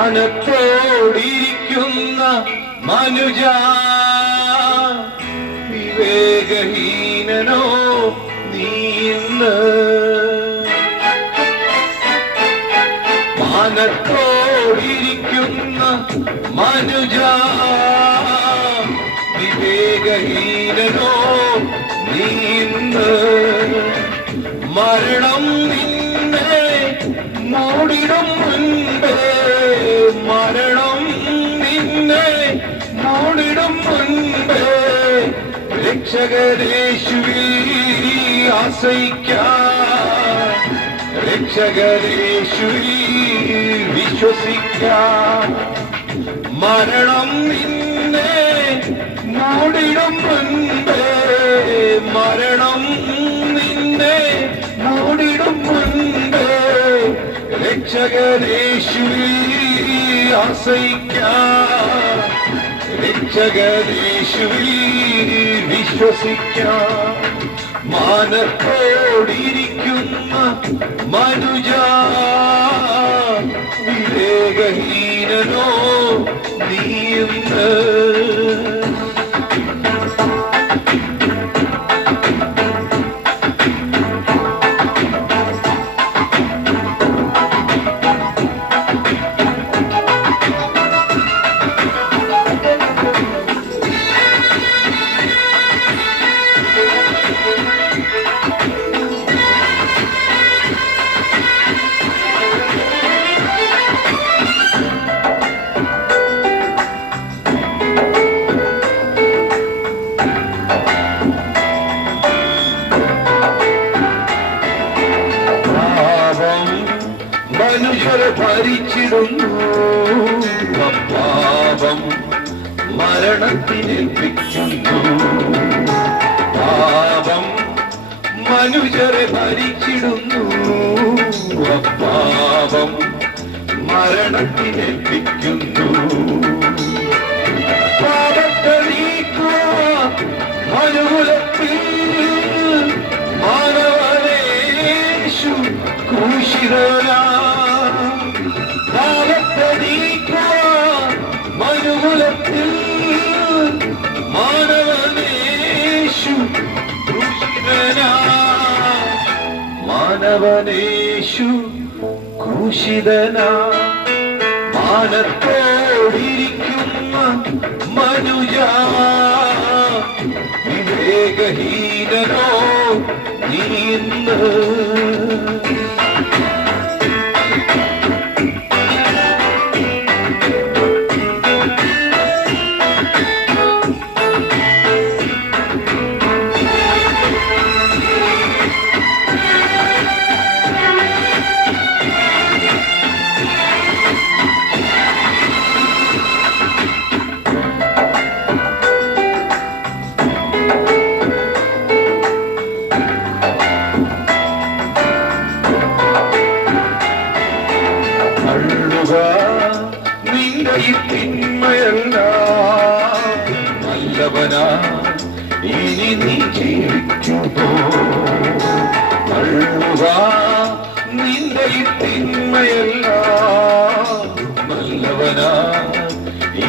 മാനത്തോടിരിക്കുന്ന മനുജ വിവേകഹീനനോ നീ ഇന്ന്. മാനത്തോടിരിക്കുന്ന മനുജ വിവേകഹീനനോ നീ ഇന്ന്. മരണം നിന്നെ മൂടിടും മുൻപേ, മരണം നിന്നെ മൂടിടും മുൻപേ രക്ഷകരേശുവിൽ ആശ്രയിക്കാൻ, രക്ഷകരേശുവിൽ വിശ്വസിക്കാൻ. മരണം നിന്നെ മൂടിടും മുൻപേ, മരണം നിന്നെ മൂടിടും മുൻപേ രക്ഷകരേശുവിൽ ആശ്രയിക്കാൻ, രക്ഷകരേശുവിൽ വിശ്വസിക്കാൻ. മാനത്തോടിരിക്കുന്ന മനുജ വിവേകഹീനനോ നീ ഇന്ന്. മനുഷ്യരെ ഭരിച്ചിടുന്നു, പാപം മരണത്തിനേൽപ്പിക്കുന്നു. പാപം മനുഷ്യരെ ഭരിച്ചിടുന്നു, പാപം മരണത്തിനേൽപ്പിക്കുന്നു. പാപത്തെ നീക്കുവാൻ മനുകുലത്തിൽ മാനവനേശു ക്രൂശിതനാ. പാപത്തെ നീക്കുവാൻ മനുകുലത്തിൽ മാനവനേശു ക്രൂശിതനാ. മാനവനേശു ക്രൂശിതനാ. മാനത്തോടിരിക്കുന്ന മനുജ വിവേകഹീനനോ നീ ഇന്ന്. നിന്റെ ഈ തിന്മയല്ല നല്ലവനാ ഇനി നീ ജീവിക്കുമോ. അള്ളുക നിന്റെ ഈ തിന്മയല്ല നല്ലവനാ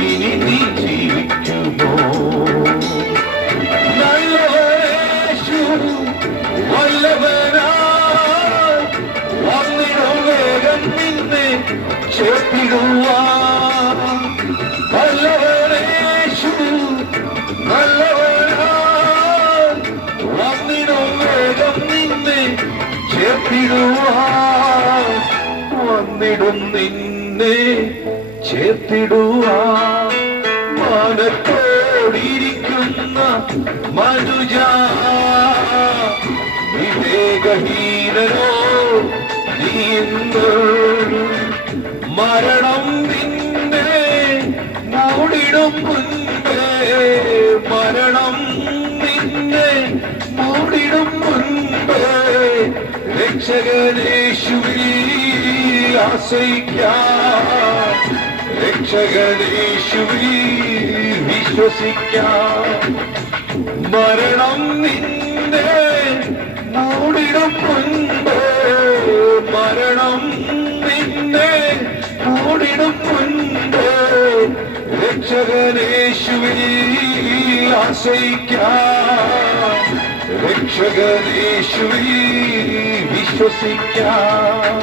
ഇനി നീ ജീവിക്കുമോ. നല്ലവനേശു വല്ലവനാ വന്നിടും വേഗം നിന്നെ ചേർത്തിടുവാൻ. നല്ലവനേശു നല്ലവനാൻ വന്നിടും വേഗം നിന്നെ ചേർത്തിടുവാൻ, വന്നിടും നിന്നെ ചേർത്തിടുവാൻ. മാനത്തോടിരിക്കുന്ന മനുജ വിവേകഹീനനോ നീ ഇന്ന്. മരണം നിന്നെ മൂടിടും മുൻപേ, മരണം നിന്നെ മൂടിടും മുൻപേ രക്ഷകനേശുവിൽ ആശ്രയിക്കാൻ, രക്ഷകനേശുവിൽ വിശ്വസിക്കാൻ. മരണം നിന്നെ മൂടിടും മുൻപേ, മരണം നിന്നെ മൂടിടും മുൻപേ രക്ഷകനേശുവിൽ ആശ്രയിക്കാം, രക്ഷകനേശുവിൽ വിശ്വസിക്കാം.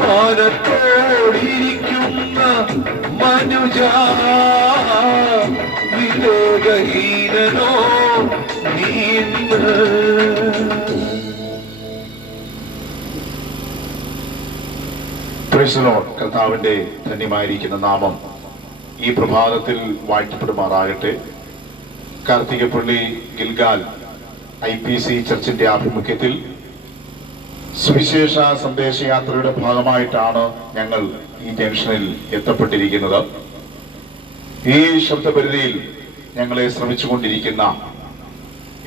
മാനത്തോടിരിക്കുന്ന മനുജ, വിവേകഹീനനോ നീന്ന്. Praise the lord. കർത്താവിന്റെ ധന്യമായിരിക്കുന്ന നാമം ഈ പ്രഭാതത്തിൽ വാഴ്ത്തപ്പെടുമാറാകട്ടെ. കാർത്തികപ്പള്ളി ഗിൽഗാൽ IPC ചർച്ചിന്റെ ആഭിമുഖ്യത്തിൽ സുവിശേഷ സന്ദേശയാത്രയുടെ ഭാഗമായിട്ടാണ് ഞങ്ങൾ ഈ ജംഗ്ഷനിൽ എത്തപ്പെട്ടിരിക്കുന്നത്. ഈ ശബ്ദപരിധിയിൽ ഞങ്ങളെ ശ്രമിച്ചുകൊണ്ടിരിക്കുന്ന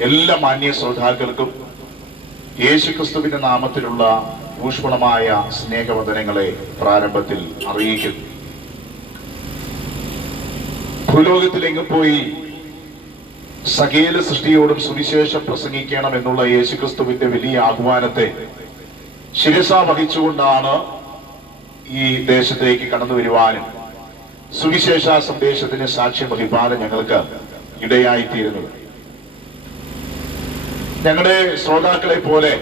എല്ലാ മാന്യ ശ്രോതാക്കൾക്കും യേശുക്രിസ്തുവിന്റെ നാമത്തിലുള്ള ഊഷ്മളമായ സ്നേഹവന്ദനങ്ങളെ പ്രാരംഭത്തിൽ അറിയിക്കുന്നു. ഭൂലോകത്തിലെങ്ങും പോയി സകല സൃഷ്ടിയോടും സുവിശേഷം പ്രസംഗിക്കണം എന്നുള്ള യേശുക്രിസ്തുവിന്റെ വലിയ ആഹ്വാനത്തെ ശിരസ വഹിച്ചുകൊണ്ടാണ് ഈ ദേശത്തേക്ക് കടന്നു വരുവാനും സുവിശേഷ സന്ദേശത്തിന് സാക്ഷ്യം വഹിപ്പാനും ഞങ്ങൾക്ക് ഇടയായിത്തീരുന്നത്. ഞങ്ങളുടെ ശ്രോതാക്കളെ പോലെ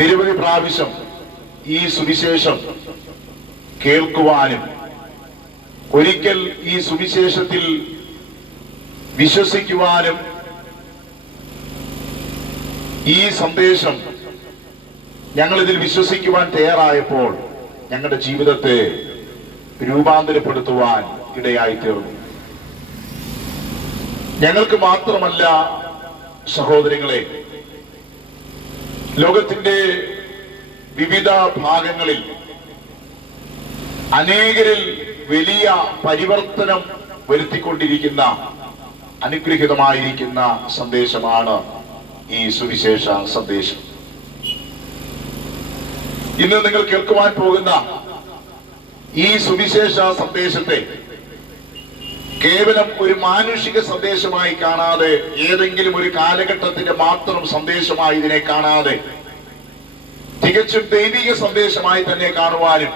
നിരവധി പ്രാവശ്യം ഈ സുവിശേഷം കേൾക്കുവാനും ഒരിക്കൽ ഈ സുവിശേഷത്തിൽ വിശ്വസിക്കുവാനും ഈ സന്ദേശം ഞങ്ങളിതിൽ വിശ്വസിക്കുവാൻ തയ്യാറായപ്പോൾ ഞങ്ങളുടെ ജീവിതത്തെ രൂപാന്തരപ്പെടുത്തുവാൻ ഇടയായിത്തീർന്നു. ഞങ്ങൾക്ക് മാത്രമല്ല സഹോദരങ്ങളെ, ലോകത്തിന്റെ വിവിധ ഭാഗങ്ങളിൽ അനേകരിൽ വലിയ പരിവർത്തനം വരുത്തിക്കൊണ്ടിരിക്കുന്ന അനുഗ്രഹീതമായിരിക്കുന്ന സന്ദേശമാണ് ഈ സുവിശേഷ സന്ദേശം. ഇന്ന് നിങ്ങൾ കേൾക്കുവാൻ പോകുന്ന ഈ സുവിശേഷ സന്ദേശത്തെ കേവലം ഒരു മാനുഷിക സന്ദേശമായി കാണാതെ, ഏതെങ്കിലും ഒരു കാലഘട്ടത്തിന്റെ മാത്രം സന്ദേശമായി ഇതിനെ കാണാതെ തികച്ചും ദൈവിക സന്ദേശമായി തന്നെ കാണുവാനും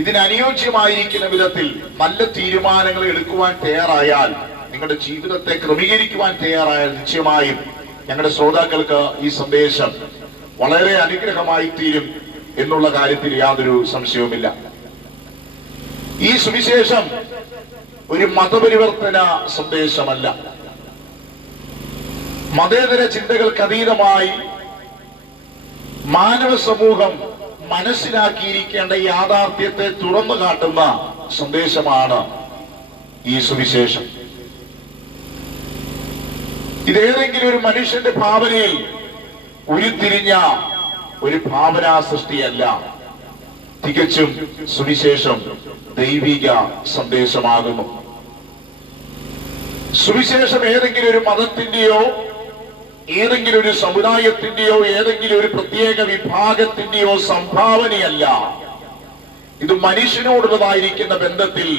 ഇതിനനുയോജ്യമായിരിക്കുന്ന വിധത്തിൽ നല്ല തീരുമാനങ്ങൾ എടുക്കുവാൻ തയ്യാറായാൽ, നിങ്ങളുടെ ജീവിതത്തെ ക്രമീകരിക്കുവാൻ തയ്യാറായാൽ നിശ്ചയമായും ഞങ്ങളുടെ ശ്രോതാക്കൾക്ക് ഈ സന്ദേശം വളരെ അനുഗ്രഹമായി തീരും എന്നുള്ള കാര്യത്തിൽ യാതൊരു സംശയവുമില്ല. ഈ സുവിശേഷം ഒരു മതപരിവർത്തന സന്ദേശമല്ല. മതേതര ചിന്തകൾക്ക് അതീതമായി മാനവ സമൂഹം മനസ്സിലാക്കിയിരിക്കേണ്ട യാഥാർത്ഥ്യത്തെ തുറന്നു കാട്ടുന്ന സന്ദേശമാണ് ഈ സുവിശേഷം. ഇതേതെങ്കിലും ഒരു മനുഷ്യന്റെ ഭാവനയിൽ ഉരുത്തിരിഞ്ഞ ഒരു ഭാവനാ സൃഷ്ടിയല്ല. തികച്ചും സുവിശേഷം ദൈവിക സന്ദേശമാകുന്നു. സുവിശേഷം ഏതെങ്കിലും ഒരു മതത്തിന്റെയോ ഏതെങ്കിലും ഒരു സമുദായത്തിന്റെയോ ഏതെങ്കിലും ഒരു പ്രത്യേക വിഭാഗത്തിന്റെയോ സംഭാവനയല്ല. ഇത് മനുഷ്യനോടുള്ളതായിരിക്കുന്ന ബന്ധത്തിൽ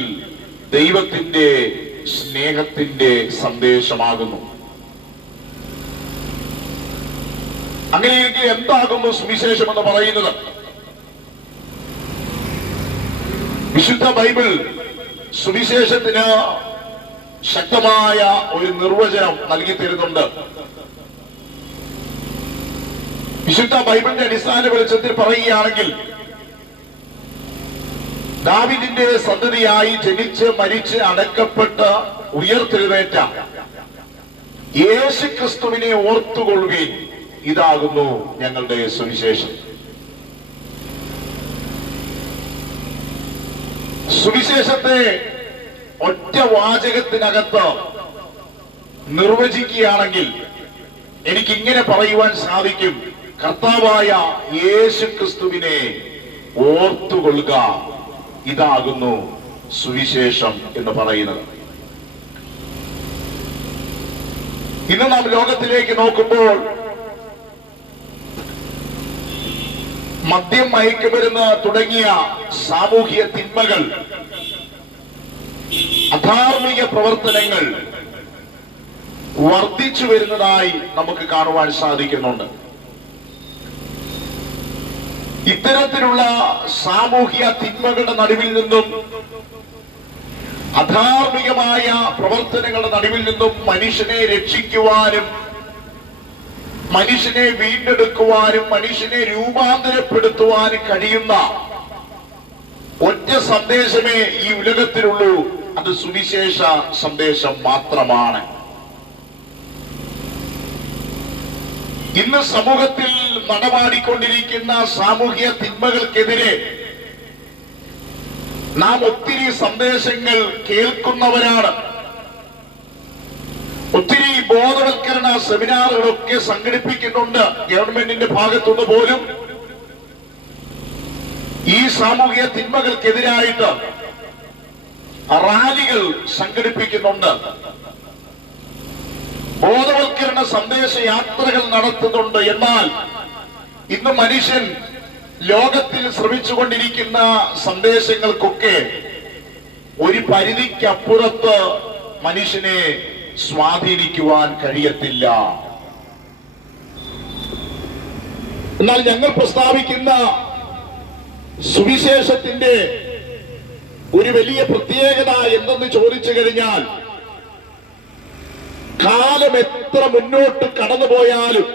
ദൈവത്തിന്റെ സ്നേഹത്തിന്റെ സന്ദേശമാകുന്നു. അങ്ങനെയെങ്കിൽ എന്താകുന്നു സുവിശേഷം എന്ന് പറയുന്നത്? വിശുദ്ധ ബൈബിൾ സുവിശേഷത്തിന് ശക്തമായ ഒരു നിർവചനം നൽകി തരുന്നുണ്ട്. വിശുദ്ധ ബൈബിളിന്റെ അടിസ്ഥാന വെളിച്ചത്തിൽ പറയുകയാണെങ്കിൽ, ദാവീദിന്റെ സന്തതിയായി ജനിച്ച് മരിച്ച് അടക്കപ്പെട്ട് ഉയർത്തെഴുന്നേറ്റ യേശുക്രിസ്തുവിനെ ഓർത്തുകൊള്ളുകയും ഇതാകുന്നു ഞങ്ങളുടെ സുവിശേഷം. സുവിശേഷത്തെ ഒറ്റ വാചകത്തിനകത്ത് നിർവചിക്കുകയാണെങ്കിൽ എനിക്കിങ്ങനെ പറയുവാൻ സാധിക്കും: കർത്താവായ യേശുക്രിസ്തുവിനെ ഓർത്തുകൊള്ളുക, ഇതാകുന്നു സുവിശേഷം എന്ന് പറയുന്നത്. ഇന്ന് നാം ലോകത്തിലേക്ക് നോക്കുമ്പോൾ മദ്യം, മയക്കുമരുന്ന് തുടങ്ങിയ സാമൂഹിക തിന്മകൾ, അധാർമിക പ്രവർത്തനങ്ങൾ വർദ്ധിച്ചു വരുന്നതായി നമുക്ക് കാണുവാൻ സാധിക്കുന്നുണ്ട്. ഇത്തരത്തിലുള്ള സാമൂഹിക തിന്മകളുടെ നടുവിൽ നിന്നും അധാർമികമായ പ്രവർത്തനങ്ങളുടെ നടുവിൽ നിന്നും മനുഷ്യനെ രക്ഷിക്കുവാനും മനുഷ്യനെ വീണ്ടെടുക്കുവാനും മനുഷ്യനെ രൂപാന്തരപ്പെടുത്തുവാനും കഴിയുന്ന ഒറ്റ സന്ദേശമേ ഈ ഉലകത്തിലുള്ളൂ. അത് സുവിശേഷ സന്ദേശം മാത്രമാണ്. ഇന്ന് സമൂഹത്തിൽ നടമാടിക്കൊണ്ടിരിക്കുന്ന സാമൂഹിക തിന്മകൾക്കെതിരെ നാം ഒത്തിരി സന്ദേശങ്ങൾ കേൾക്കുന്നവരാണ്. ഒത്തിരി ബോധവൽക്കരണ സെമിനാറുകളൊക്കെ സംഘടിപ്പിക്കുന്നുണ്ട്. ഗവൺമെന്റിന്റെ ഭാഗത്തുനിന്ന് പോലും ഈ സാമൂഹിക തിന്മകൾക്കെതിരായിട്ട് റാലികൾ സംഘടിപ്പിക്കുന്നുണ്ട്. ബോധവൽക്കരണ സന്ദേശ യാത്രകൾ നടത്തുന്നുണ്ട്. എന്നാൽ ഇന്ന് മനുഷ്യൻ ലോകത്തിൽ ശ്രമിച്ചുകൊണ്ടിരിക്കുന്ന സന്ദേശങ്ങൾക്കൊക്കെ ഒരു പരിധിക്കപ്പുറത്ത് മനുഷ്യനെ സ്വാധീനിക്കുവാൻ കഴിയത്തില്ല. എന്നാൽ ഞങ്ങൾ പ്രസ്താവിക്കുന്ന സുവിശേഷത്തിന്റെ ഒരു വലിയ പ്രത്യേകത എന്തെന്ന് ചോദിച്ചു കഴിഞ്ഞാൽ, കാലം എത്ര മുന്നോട്ട് കടന്നുപോയാലും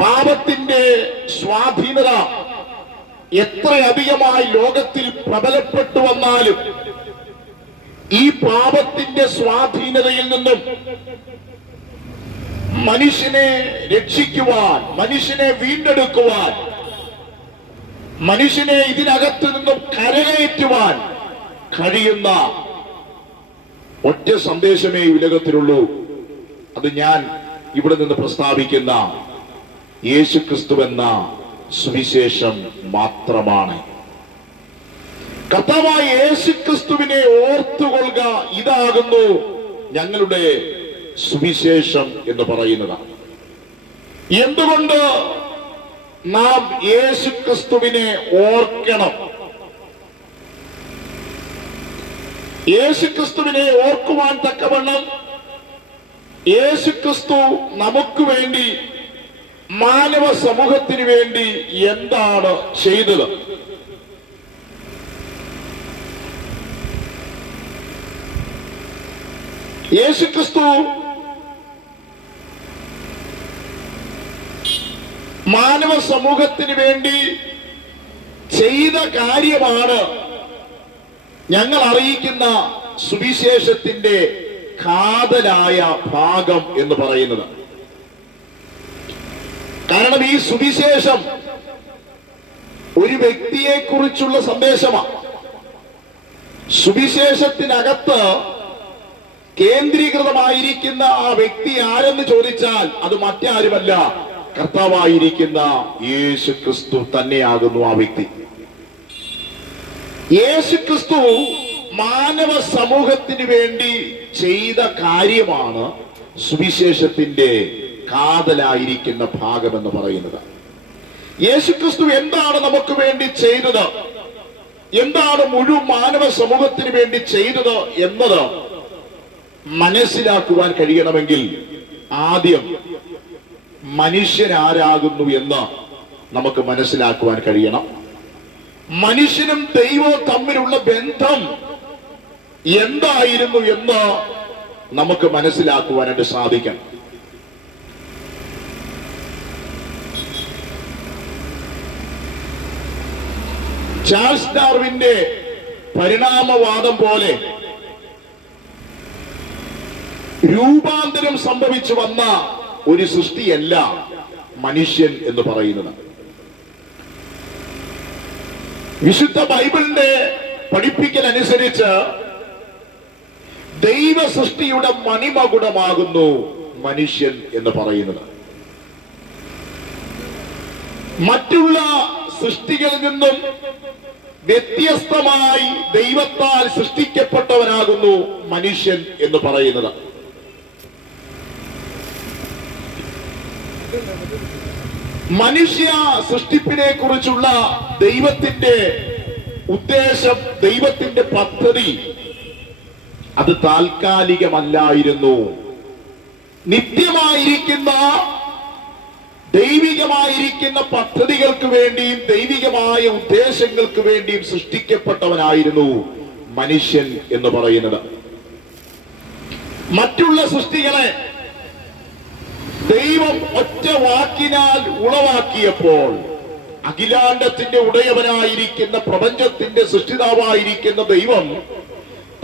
പാപത്തിന്റെ സ്വാധീനത എത്രയധികമായി ലോകത്തിൽ പ്രബലപ്പെട്ടു വന്നാലും ഈ പാപത്തിന്റെ സ്വാധീനതയിൽ നിന്നും മനുഷ്യനെ രക്ഷിക്കുവാൻ, മനുഷ്യനെ വീണ്ടെടുക്കുവാൻ, മനുഷ്യനെ ഇതിനകത്ത് നിന്നും കരകയറ്റുവാൻ കഴിയുന്ന ഒറ്റ സന്ദേശമേ ഈ ഉലകത്തിലുള്ളൂ. അത് ഞാൻ ഇവിടെ നിന്ന് പ്രസ്താവിക്കുന്ന യേശുക്രിസ്തു എന്ന സുവിശേഷം മാത്രമാണ്. കർത്താവായ യേശുക്രിസ്തുവിനെ ഓർത്തുകൊള്ളുക, ഇതാകുന്നു ഞങ്ങളുടെ സുവിശേഷം എന്ന് പറയുന്നത്. എന്തുകൊണ്ട് നാം യേശുക്രിസ്തുവിനെ ഓർക്കണം? യേശുക്രിസ്തുവിനെ ഓർക്കുവാൻ തക്കവണ്ണം യേശുക്രിസ്തു നമുക്ക് വേണ്ടി, മാനവ സമൂഹത്തിന് വേണ്ടി എന്താണ് ചെയ്തത്? യേശുക്രിസ്തു മാനവ സമൂഹത്തിന് വേണ്ടി ചെയ്ത കാര്യമാണ് ഞങ്ങൾ അറിയിക്കുന്ന സുവിശേഷത്തിന്റെ കാതലായ ഭാഗം എന്ന് പറയുന്നത്. കാരണം ഈ സുവിശേഷം ഒരു വ്യക്തിയെ കുറിച്ചുള്ള സന്ദേശമാണ്. സുവിശേഷത്തിനകത്ത് കേന്ദ്രീകൃതമായിരിക്കുന്ന ആ വ്യക്തി ആരെന്ന് ചോദിച്ചാൽ അത് മറ്റാരുമല്ല, കർത്താവായിരിക്കുന്ന യേശുക്രിസ്തു തന്നെയാകുന്നു ആ വ്യക്തി. യേശുക്രിസ്തു മാനവ സമൂഹത്തിന് വേണ്ടി ചെയ്ത കാര്യമാണ് സുവിശേഷത്തിന്റെ കാതലായിരിക്കുന്ന ഭാഗം എന്ന് പറയുന്നത്. യേശുക്രിസ്തു എന്താണ് നമുക്ക് വേണ്ടി ചെയ്തത്, എന്താണ് മുഴുവൻ മാനവ സമൂഹത്തിന് വേണ്ടി ചെയ്തത് എന്നത് മനസ്സിലാക്കുവാൻ കഴിയണമെങ്കിൽ ആദ്യം മനുഷ്യനാരാകുന്നു എന്ന് നമുക്ക് മനസ്സിലാക്കുവാൻ കഴിയണം. മനുഷ്യനും ദൈവവും തമ്മിലുള്ള ബന്ധം എന്തായിരുന്നു എന്ന് നമുക്ക് മനസ്സിലാക്കുവാനായിട്ട് സാധിക്കണം. ചാൾസ് ഡാർവിന്റെ പരിണാമവാദം പോലെ രൂപാന്തരം സംഭവിച്ചു വന്ന ഒരു സൃഷ്ടിയല്ല മനുഷ്യൻ എന്ന് പറയുന്നത്. വിശുദ്ധ ബൈബിളിന്റെ പഠിപ്പിക്കൽ അനുസരിച്ച് ദൈവ സൃഷ്ടിയുടെ മണിമകുടമാകുന്നു മനുഷ്യൻ എന്ന് പറയുന്നത്. മറ്റുള്ള സൃഷ്ടികളിൽ നിന്നും വ്യത്യസ്തമായി ദൈവത്താൽ സൃഷ്ടിക്കപ്പെട്ടവനാകുന്നു മനുഷ്യൻ എന്ന് പറയുന്നത്. മനുഷ്യ സൃഷ്ടിപ്പിനെ കുറിച്ചുള്ള ദൈവത്തിന്റെ ഉദ്ദേശം, ദൈവത്തിന്റെ പദ്ധതി അത് താൽക്കാലികമല്ലായിരുന്നു. നിത്യമായിരിക്കുന്ന ദൈവികമായിരിക്കുന്ന പദ്ധതികൾക്ക് വേണ്ടിയും ദൈവികമായ ഉദ്ദേശങ്ങൾക്ക് വേണ്ടിയും സൃഷ്ടിക്കപ്പെട്ടവനായിരുന്നു മനുഷ്യൻ എന്ന് പറയുന്നത്. മറ്റുള്ള സൃഷ്ടികളെ ദൈവം ഒറ്റ വാക്കിനാൽ ഉളവാക്കിയപ്പോൾ അഖിലാണ്ടത്തിന്റെ ഉടയവനായിരിക്കുന്ന പ്രപഞ്ചത്തിന്റെ സൃഷ്ടിതാവായിരിക്കുന്ന ദൈവം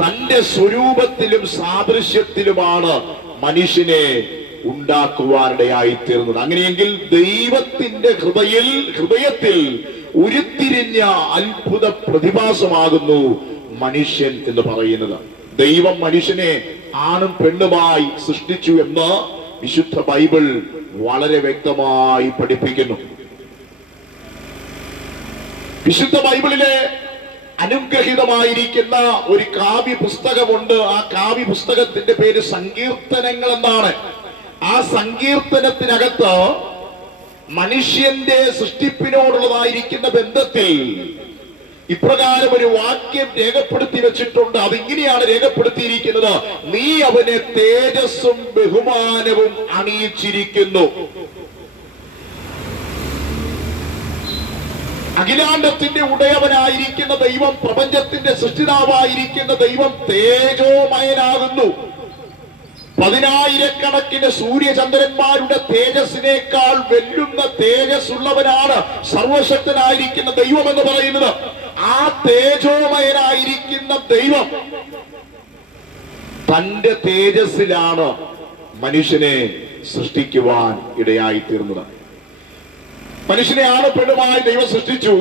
തന്റെ സ്വരൂപത്തിലും സാദൃശ്യത്തിലുമാണ് മനുഷ്യനെ ഉണ്ടാക്കുവാനിടയായി തീർന്നത്. അങ്ങനെയെങ്കിൽ ദൈവത്തിന്റെ ഹൃദയത്തിൽ ഉരുത്തിരിഞ്ഞ അത്ഭുത പ്രതിഭാസമാകുന്നു മനുഷ്യൻ എന്ന് പറയുന്നത്. ദൈവം മനുഷ്യനെ ആണും പെണ്ണുമായി സൃഷ്ടിച്ചു എന്ന് വിശുദ്ധ ബൈബിൾ വളരെ വ്യക്തമായി പഠിപ്പിക്കുന്നു. വിശുദ്ധ ബൈബിളിലെ അനുഗ്രഹീതമായിരിക്കുന്ന ഒരു കാവ്യ പുസ്തകമുണ്ട്. ആ കാവ്യ പുസ്തകത്തിന്റെ പേര് സങ്കീർത്തനങ്ങൾ എന്നാണ്. ആ സങ്കീർത്തനത്തിനകത്ത് മനുഷ്യന്റെ സൃഷ്ടിപ്പിനോടുള്ളതായിരിക്കുന്ന ബന്ധത്തിൽ ഇപ്രകാരം ഒരു വാക്യം രേഖപ്പെടുത്തി വെച്ചിട്ടുണ്ട്. അതിങ്ങനെയാണ് രേഖപ്പെടുത്തിയിരിക്കുന്നത്: നീ അവനെ തേജസ്സും ബഹുമാനവും അണിയിച്ചിരിക്കുന്നു. അഖിലാണ്ടത്തിന്റെ ഉടയവനായിരിക്കുന്ന ദൈവം, പ്രപഞ്ചത്തിന്റെ സൃഷ്ടിതാവായിരിക്കുന്ന ദൈവം തേജോമയനാകുന്നു. 10,000-കണക്കിന് സൂര്യചന്ദ്രന്മാരുടെ തേജസ്സിനേക്കാൾ വെല്ലുന്ന തേജസ്സുള്ളവനാണ് സർവശക്തനായിരിക്കുന്ന ദൈവം എന്ന് പറയുന്നത്. ആ തേജോമയനായിരിക്കുന്ന ദൈവം തന്റെ തേജസ്സിലാണ് മനുഷ്യനെ സൃഷ്ടിക്കുവാൻ ഇടയായി തീർന്നത്. മനുഷ്യനെ ആണ് പെണ്ണുമായി ദൈവം സൃഷ്ടിച്ചു.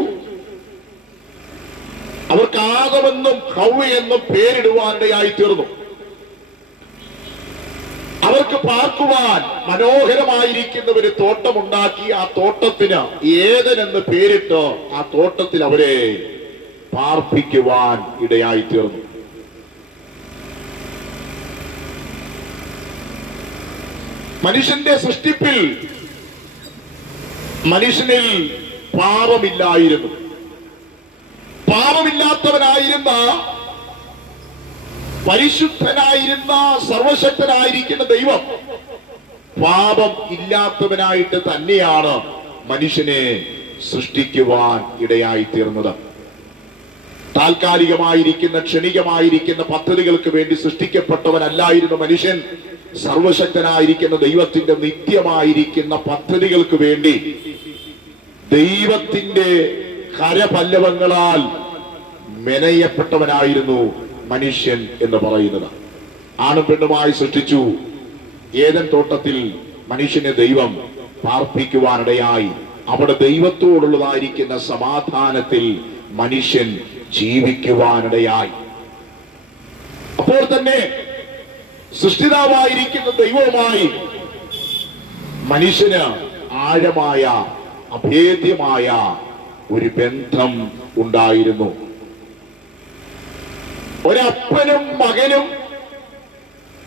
അവർക്ക് ആദമെന്നും ഹവ്വയെന്നും പേരിടുവാനിടയായി തീർന്നു. അവർക്ക് പാർക്കുവാൻ മനോഹരമായിരിക്കുന്ന ഒരു തോട്ടമുണ്ടാക്കി. ആ തോട്ടത്തിന് ഏദൻ എന്ന് പേരിട്ട് ആ തോട്ടത്തിൽ അവരെ പാർപ്പിക്കുവാൻ ഇടയായി തീർന്നു. മനുഷ്യന്റെ സൃഷ്ടിപ്പിൽ മനുഷ്യനിൽ പാപമില്ലായിരുന്നു. പാപമില്ലാത്തവനായിരുന്ന പരിശുദ്ധനായിരുന്ന സർവശക്തനായിരിക്കുന്ന ദൈവം പാപം ഇല്ലാത്തവനായിട്ട് തന്നെയാണ് മനുഷ്യനെ സൃഷ്ടിക്കുവാൻ ഇടയായി തീർന്നത്. താൽക്കാലികമായിരിക്കുന്ന ക്ഷണികമായിരിക്കുന്ന പദ്ധതികൾക്ക് വേണ്ടി സൃഷ്ടിക്കപ്പെട്ടവനല്ലായിരുന്നു മനുഷ്യൻ. സർവശക്തനായിരിക്കുന്ന ദൈവത്തിന്റെ നിത്യമായിരിക്കുന്ന പദ്ധതികൾക്ക് വേണ്ടി ദൈവത്തിന്റെ കരപല്ലവങ്ങളാൽ മെനയപ്പെട്ടവനായിരുന്നു മനുഷ്യൻ എന്ന് പറയുന്നത്. ആണും പെണ്ണുമായി സൃഷ്ടിച്ചു. ഏദൻ തോട്ടത്തിൽ മനുഷ്യനെ ദൈവം പാർപ്പിക്കുവാനിടയായി. അവിടെ ദൈവത്തോടുള്ളതായിരിക്കുന്ന സമാധാനത്തിൽ മനുഷ്യൻ ജീവിക്കുവാനിടയായി. അപ്പോൾ തന്നെ സൃഷ്ടിതാവായിരിക്കുന്ന ദൈവവുമായി മനുഷ്യന് ആഴമായ അഭേദ്യമായ ഒരു ബന്ധം ഉണ്ടായിരുന്നു. ഒരപ്പനും മകനും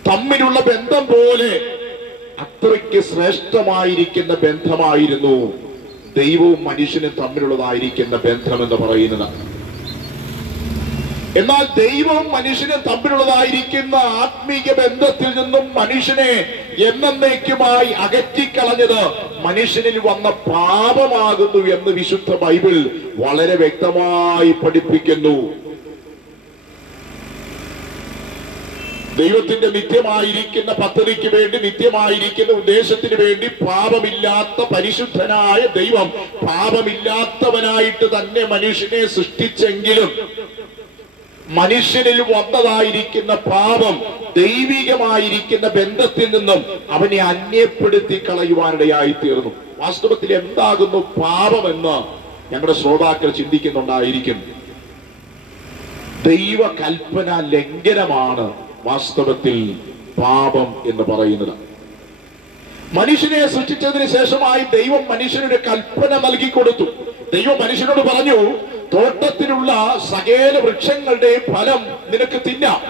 തമ്മിലുള്ള ബന്ധം പോലെ അത്രയ്ക്ക് ശ്രേഷ്ഠമായിരിക്കുന്ന ബന്ധമായിരുന്നു ദൈവവും മനുഷ്യനും തമ്മിലുള്ളതായിരിക്കുന്ന ബന്ധം എന്ന് പറയുന്നത്. എന്നാൽ ദൈവവും മനുഷ്യനും തമ്മിലുള്ളതായിരിക്കുന്ന ആത്മീയ ബന്ധത്തിൽ നിന്നും മനുഷ്യനെ എന്നേക്കുമായി അകറ്റിക്കളഞ്ഞത് മനുഷ്യനിൽ വന്ന പാപമാകുന്നു എന്ന് വിശുദ്ധ ബൈബിൾ വളരെ വ്യക്തമായി പഠിപ്പിക്കുന്നു. ദൈവത്തിന്റെ നിത്യമായിരിക്കുന്ന പദ്ധതിക്ക് വേണ്ടി, നിത്യമായിരിക്കുന്ന ഉദ്ദേശത്തിന് വേണ്ടി പാപമില്ലാത്ത പരിശുദ്ധനായ ദൈവം പാപമില്ലാത്തവനായിട്ട് തന്നെ മനുഷ്യനെ സൃഷ്ടിച്ചെങ്കിലും മനുഷ്യനിൽ വന്നതായിരിക്കുന്ന പാപം ദൈവികമായിരിക്കുന്ന ബന്ധത്തിൽ നിന്നും അവനെ അന്യപ്പെടുത്തി കളയുവാനിടയായി തീർന്നു. വാസ്തവത്തിൽ എന്താകുന്നു പാപമെന്ന് ഞങ്ങളുടെ ശ്രോതാക്കൾ ചിന്തിക്കുന്നുണ്ടായിരിക്കും. ദൈവ കൽപ്പന ലംഘനമാണ് വാസ്തവത്തിൽ പാപം എന്ന് പറയുന്നത്. മനുഷ്യനെ സൃഷ്ടിച്ചതിന് ശേഷമായി ദൈവം മനുഷ്യനൊരു കൽപ്പന നൽകി കൊടുത്തു. ദൈവം മനുഷ്യനോട് പറഞ്ഞു, തോട്ടത്തിലുള്ള സകല വൃക്ഷങ്ങളുടെയും ഫലം നിനക്ക് തിന്നാം,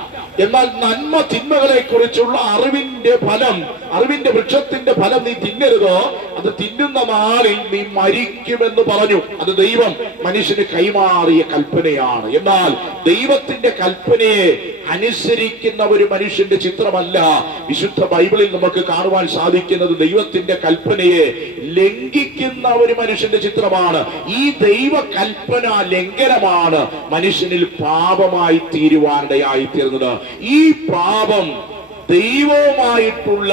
എന്നാൽ നന്മ തിന്മകളെ കുറിച്ചുള്ള അറിവിന്റെ വൃക്ഷത്തിന്റെ ഫലം നീ തിന്നരുത്, അത് തിന്നുന്ന നാളിൽ നീ മരിക്കുമെന്ന് പറഞ്ഞു. അത് ദൈവം മനുഷ്യന് കൈമാറിയ കൽപ്പനയാണ്. എന്നാൽ ദൈവത്തിന്റെ കൽപ്പനയെ അനുസരിക്കുന്ന ഒരു മനുഷ്യന്റെ ചിത്രമല്ല വിശുദ്ധ ബൈബിളിൽ നമുക്ക് കാണുവാൻ സാധിക്കുന്നത്. ദൈവത്തിന്റെ കൽപ്പനയെ ലംഘിക്കുന്ന ഒരു മനുഷ്യന്റെ ചിത്രമാണ്. ഈ ദൈവ കൽപ്പന ലംഘനമാണ് മനുഷ്യനിൽ പാപമായി തീരുവാനിടയായി തീർന്നത്. ഈ പാപം ദൈവവുമായിട്ടുള്ള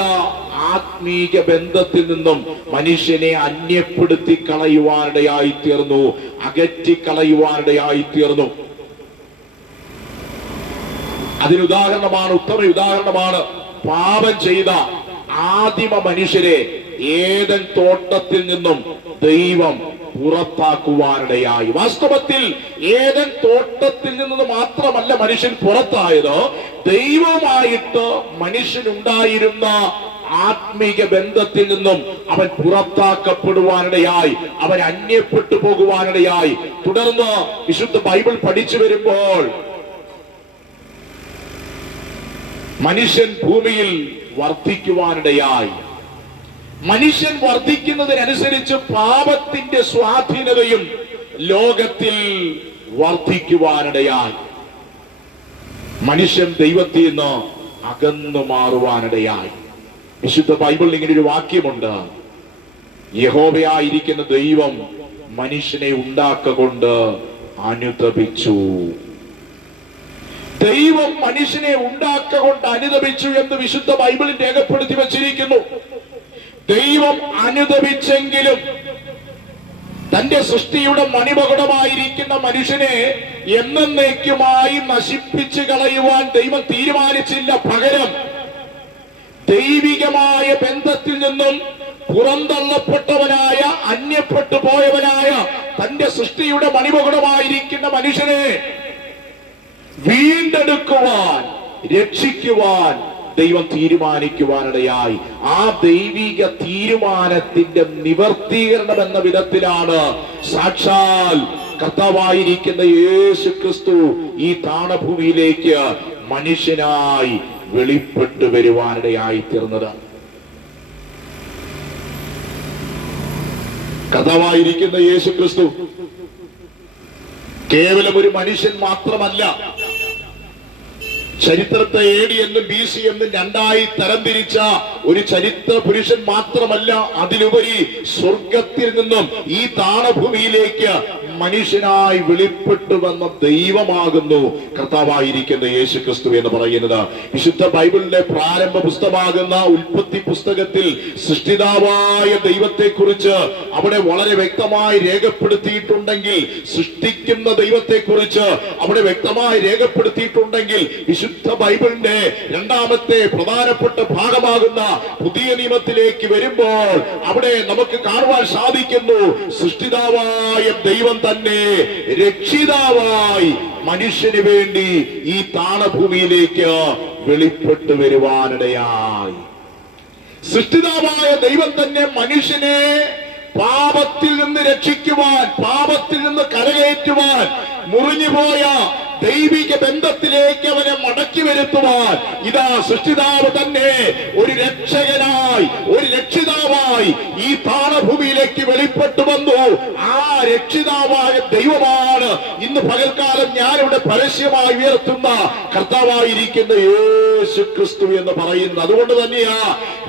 ആത്മീക ബന്ധത്തിൽ നിന്നും മനുഷ്യനെ അന്യപ്പെടുത്തി കളയുവാനിടയായി തീർന്നു, അകറ്റിക്കളയുവാനിടയായി തീർന്നു. അതിനുദാഹരണമാണ്, ഉത്തമ ഉദാഹരണമാണ് പാപം ചെയ്ത ആദിമ മനുഷ്യരെ ഏദൻ തോട്ടത്തിൽ നിന്നും ദൈവം പുറത്താക്കുവാനിടയായി. വാസ്തവത്തിൽ ഏദൻ തോട്ടത്തിൽ നിന്ന് മാത്രമല്ല മനുഷ്യൻ പുറത്തായത്, ദൈവമായിട്ട് മനുഷ്യനുണ്ടായിരുന്ന ആത്മീക ബന്ധത്തിൽ നിന്നും അവൻ പുറത്താക്കപ്പെടുവാനിടയായി, അവൻ അന്യപ്പെട്ടു പോകുവാനിടയായി. തുടർന്ന് വിശുദ്ധ ബൈബിൾ പഠിച്ചു വരുമ്പോൾ മനുഷ്യൻ ഭൂമിയിൽ വർദ്ധിക്കുവാനിടയായി. മനുഷ്യൻ വർദ്ധിക്കുന്നതിനനുസരിച്ച് പാപത്തിന്റെ സ്വാധീനതയും ലോകത്തിൽ വർദ്ധിക്കുവാനിടയായി. മനുഷ്യൻ ദൈവത്തിൽ നിന്ന് അകന്നു മാറുവാനിടയായി. വിശുദ്ധ ബൈബിളിൽ ഇങ്ങനെ ഒരു വാക്യമുണ്ട്, യഹോവയായിരിക്കുന്ന ദൈവം മനുഷ്യനെ ഉണ്ടാക്കൊണ്ട് അനുതപിച്ചു. ദൈവം മനുഷ്യനെ ഉണ്ടാക്കൊണ്ട് അനുതപിച്ചു എന്ന് വിശുദ്ധ ബൈബിളിൽ രേഖപ്പെടുത്തി വച്ചിരിക്കുന്നു. ദൈവം അനുതപിച്ചെങ്കിലും തന്റെ സൃഷ്ടിയുടെ മണിമകുടമായിരിക്കുന്ന മനുഷ്യനെ എന്നേക്കുമായി നശിപ്പിച്ചു കളയുവാൻ ദൈവം തീരുമാനിച്ചില്ല. പകരം ദൈവികമായ ബന്ധത്തിൽ നിന്നും പുറന്തള്ളപ്പെട്ടവനായ, അന്യപ്പെട്ടു പോയവനായ തന്റെ സൃഷ്ടിയുടെ മണിമകുടമായിരിക്കുന്ന മനുഷ്യനെ വീണ്ടെടുക്കുവാൻ, രക്ഷിക്കുവാൻ ദൈവം തീരുമാനിക്കുവാനിടയായി. ആ ദൈവിക തീരുമാനത്തിന്റെ നിവർത്തീകരണം എന്ന വിധത്തിലാണ് സാക്ഷാൽ കർത്താവായിരിക്കുന്ന യേശു ക്രിസ്തു ഈ താണഭൂമിയിലേക്ക് മനുഷ്യനായി വെളിപ്പെട്ടു വരുവാനിടയായി തീർന്നത്. കർത്താവായിരിക്കുന്ന യേശു ക്രിസ്തു കേവലം ഒരു മനുഷ്യൻ മാത്രമല്ല, ചരിത്രത്തെ AD എന്നും BC എന്നും രണ്ടായി തരംതിരിച്ച ഒരു ചരിത്ര പുരുഷൻ മാത്രമല്ല, അതിലുപരി സ്വർഗത്തിൽ നിന്നും ഈ താണഭൂമിയിലേക്ക് മനുഷ്യനായി വെളിപ്പെട്ടു വന്ന ദൈവമാകുന്നു കർത്താവായിരിക്കുന്ന യേശു ക്രിസ്തു എന്ന് പറയുന്നത്. വിശുദ്ധ ബൈബിളിലെ പ്രാരംഭ പുസ്തകമാകുന്ന ഉൽപ്പത്തി പുസ്തകത്തിൽ സൃഷ്ടിതാവായ ദൈവത്തെ കുറിച്ച് അവിടെ വളരെ വ്യക്തമായി രേഖപ്പെടുത്തിയിട്ടുണ്ടെങ്കിൽ, സൃഷ്ടിക്കുന്ന ദൈവത്തെ കുറിച്ച് അവിടെ വ്യക്തമായി രേഖപ്പെടുത്തിയിട്ടുണ്ടെങ്കിൽ, വിശുദ്ധ ബൈബിളിന്റെ രണ്ടാമത്തെ പ്രധാനപ്പെട്ട ഭാഗമാകുന്ന പുതിയ നിയമത്തിലേക്ക് വരുമ്പോൾ അവിടെ നമുക്ക് കാണുവാൻ സാധിക്കുന്നു, സൃഷ്ടിതാവായ ദൈവം തന്നെ രക്ഷിതാവായി മനുഷ്യന് വേണ്ടി ഈ താണഭൂമിയിലേക്ക് വെളിപ്പെട്ടു വരുവാനിടയായി. സൃഷ്ടിതാവായ ദൈവം തന്നെ മനുഷ്യനെ പാപത്തിൽ നിന്ന് രക്ഷിക്കുവാൻ, പാപത്തിൽ നിന്ന് കരകയറ്റുവാൻ, മുറിഞ്ഞുപോയ ദൈവിക ബന്ധത്തിലേക്ക് അവനെ മടക്കി വരുത്തുവാൻ ഇതാ സൃഷ്ടിതാവ് തന്നെ ഒരു രക്ഷകനായി, ഒരു രക്ഷിതാവായി ഈ താണഭൂമിയിലേക്ക് വെളിപ്പെട്ടു വന്നു. ആ രക്ഷിതാവായ ദൈവമാണ് ഇന്ന് പകൽക്കാലം ഞാനിവിടെ പരസ്യമായി ഉയർത്തുന്ന കർത്താവായിരിക്കുന്ന യേശു ക്രിസ്തു എന്ന് പറയുന്നത്. അതുകൊണ്ട് തന്നെയാ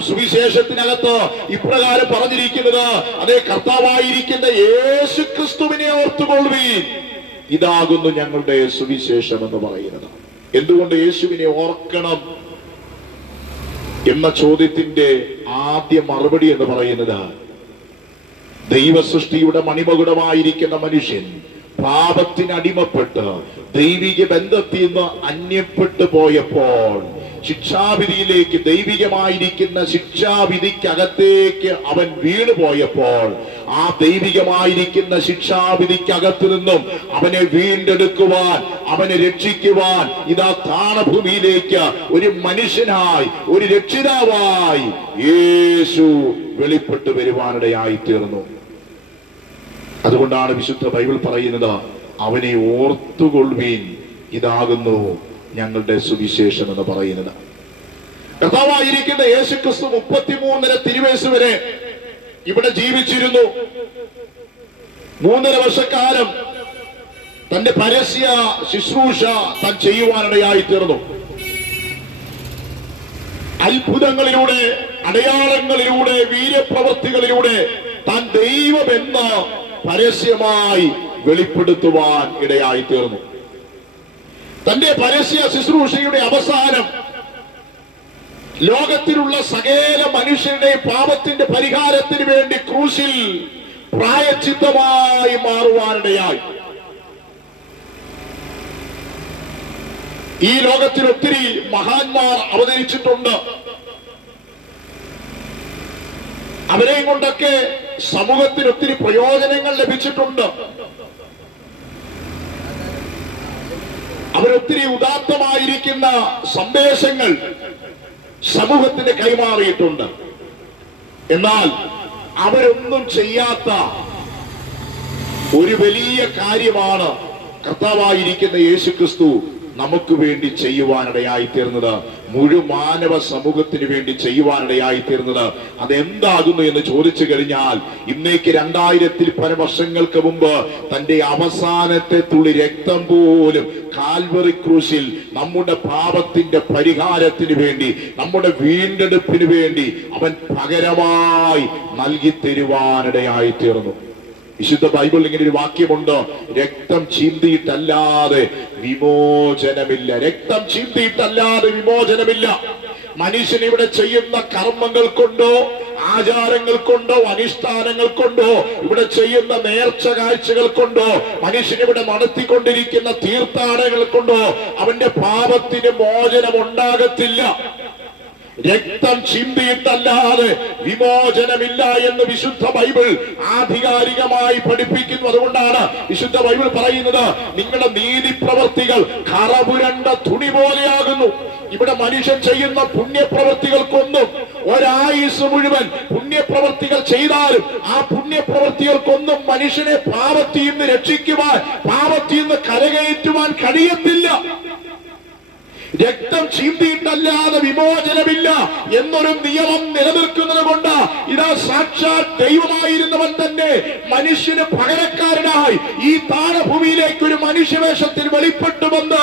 സുവിശേഷത്തിനകത്ത് ഇപ്രകാരം പറഞ്ഞിരിക്കുന്നത്, അതേ കർത്താവായിരിക്കുന്ന യേശു ക്രിസ്തുവിനെ ഓർത്തുകൊള്ളുവീൻ, ഇതാകുന്നു ഞങ്ങളുടെ സുവിശേഷം എന്ന് പറയുന്നത്. എന്തുകൊണ്ട് യേശുവിനെ ഓർക്കണം എന്ന ചോദ്യത്തിന്റെ ആദ്യ മറുപടി എന്ന് പറയുന്നത്, ദൈവസൃഷ്ടിയുടെ മണിമകുടമായിരിക്കുന്ന മനുഷ്യൻ പാപത്തിനടിമപ്പെട്ട് ദൈവിക ബന്ധത്തിൽ നിന്ന് അന്യപ്പെട്ടു പോയപ്പോൾ, ശിക്ഷാവിധിയിലേക്ക്, ദൈവികമായിരിക്കുന്ന ശിക്ഷാവിധിക്കകത്തേക്ക് അവൻ വീണുപോയപ്പോൾ, ആ ദൈവികമായിരിക്കുന്ന ശിക്ഷാവിധിക്കകത്തു നിന്നും അവനെ വീണ്ടെടുക്കുവാൻ, അവനെ രക്ഷിക്കുവാൻ ഇതാ താണഭൂമിയിലേക്ക് ഒരു മനുഷ്യനായി, ഒരു രക്ഷിതാവായി യേശു വെളിപ്പെട്ടു വരുവാനിടയായി തീർന്നു. അതുകൊണ്ടാണ് വിശുദ്ധ ബൈബിൾ പറയുന്നത്, അവനെ ഓർത്തുകൊള്ളുവീൻ, ഇതാകുന്നു ഞങ്ങളുടെ സുവിശേഷം എന്ന് പറയുന്നത്. കർത്താവായിരിക്കുന്ന യേശുക്രിസ്തു 33 തിരുവയസ്സ് വരെ ഇവിടെ ജീവിച്ചിരുന്നു. 3.5 വർഷക്കാലം തന്റെ പരസ്യ ശുശ്രൂഷ താൻ ചെയ്യുവാനിടയായി തീർന്നു. അത്ഭുതങ്ങളിലൂടെ, അടയാളങ്ങളിലൂടെ, വീര്യപ്രവൃത്തികളിലൂടെ താൻ ദൈവമെന്ന് പരസ്യമായി വെളിപ്പെടുത്തുവാൻ ഇടയായി തീർന്നു. തന്റെ പരസ്യ ശുശ്രൂഷയുടെ അവസാനം ലോകത്തിലുള്ള സകല മനുഷ്യരുടെ പാപത്തിന്റെ പരിഹാരത്തിന് വേണ്ടി ക്രൂശിൽ പ്രായശ്ചിത്തമായി മാറുവാനിടയായി. ഈ ലോകത്തിൽ ഒത്തിരി മഹാന്മാർ അവതരിച്ചിട്ടുണ്ട്. അവരെയും കൊണ്ടൊക്കെ സമൂഹത്തിന് ഒത്തിരി പ്രയോജനങ്ങൾ ലഭിച്ചിട്ടുണ്ട്. അവരൊത്തിരി ഉദാത്തമായിരിക്കുന്ന സന്ദേശങ്ങൾ സമൂഹത്തിന് കൈമാറിയിട്ടുണ്ട്. എന്നാൽ അവരൊന്നും ചെയ്യാത്ത ഒരു വലിയ കാര്യമാണ് കർത്താവായിരിക്കുന്ന യേശുക്രിസ്തു നമുക്ക് വേണ്ടി ചെയ്യുവാനിടയായി തീർന്നത്, മുഴുവൻ മാനവ സമൂഹത്തിന് വേണ്ടി ചെയ്യുവാനിടയായി തീർന്നത്. അതെന്താകുന്നു എന്ന് ചോദിച്ചു കഴിഞ്ഞാൽ, ഇന്നേക്ക് 2000-ൽ പല വർഷങ്ങൾക്ക് മുമ്പ് തന്റെ അവസാനത്തെ തുള്ളി രക്തം പോലും കാൽവറി ക്രൂശിൽ നമ്മുടെ പാപത്തിന്റെ പരിഹാരത്തിന് വേണ്ടി, നമ്മുടെ വീണ്ടെടുപ്പിന് വേണ്ടി അവൻ പകരമായി നൽകി തരുവാനിടയായി തീർന്നു. വിശുദ്ധ ബൈബിളിൽ ഇങ്ങനെ ഒരു വാക്യമുണ്ട്, രക്തം ചീന്തിയിട്ടല്ലാതെ വിമോചനമില്ല. രക്തം ചീന്തിയിട്ടല്ലാതെ വിമോചനമില്ല. മനുഷ്യൻ ഇവിടെ ചെയ്യുന്ന കർമ്മങ്ങൾ കൊണ്ടോ, ആചാരങ്ങൾ കൊണ്ടോ, അനുഷ്ഠാനങ്ങൾ കൊണ്ടോ, ഇവിടെ ചെയ്യുന്ന നേർച്ച കാഴ്ചകൾ കൊണ്ടോ, മനുഷ്യൻ ഇവിടെ നടത്തിക്കൊണ്ടിരിക്കുന്ന തീർത്ഥാടനങ്ങൾ കൊണ്ടോ അവന്റെ പാപത്തിന് മോചനം ഉണ്ടാകത്തില്ല. രക്തം ചിന്തിയിട്ടല്ലാതെ വിമോചനമില്ല എന്ന് വിശുദ്ധ ബൈബിൾ ആധികാരികമായി പഠിപ്പിക്കുന്നു. അതുകൊണ്ടാണ് വിശുദ്ധ ബൈബിൾ പറയുന്നത്, നിങ്ങളുടെ നീതിപ്രവർത്തികൾ കറപുരണ്ട തുണി പോലെയാകുന്നു. ഇവിടെ മനുഷ്യൻ ചെയ്യുന്ന പുണ്യപ്രവൃത്തികൾക്കൊന്നും, ഒരായുസ് മുഴുവൻ പുണ്യപ്രവൃത്തികൾ ചെയ്താലും ആ പുണ്യപ്രവൃത്തികൾക്കൊന്നും മനുഷ്യനെ പാപത്തിൽ നിന്ന് രക്ഷിക്കുവാൻ, പാപത്തിൽ നിന്ന് കരകയറ്റുവാൻ കഴിയത്തില്ല. രക്തം ചീന്തിയിട്ടല്ലാതെ വിമോചനമില്ല എന്നൊരു നിയമം നിലനിൽക്കുന്നത് കൊണ്ട് ഇതാ സാക്ഷാൽ ദൈവമായിരുന്നവൻ തന്നെ മനുഷ്യന് പകരക്കാരനായി ഈ താണഭൂമിയിലേക്ക് ഒരു മനുഷ്യവേഷത്തിൽ വെളിപ്പെട്ടു വന്ന്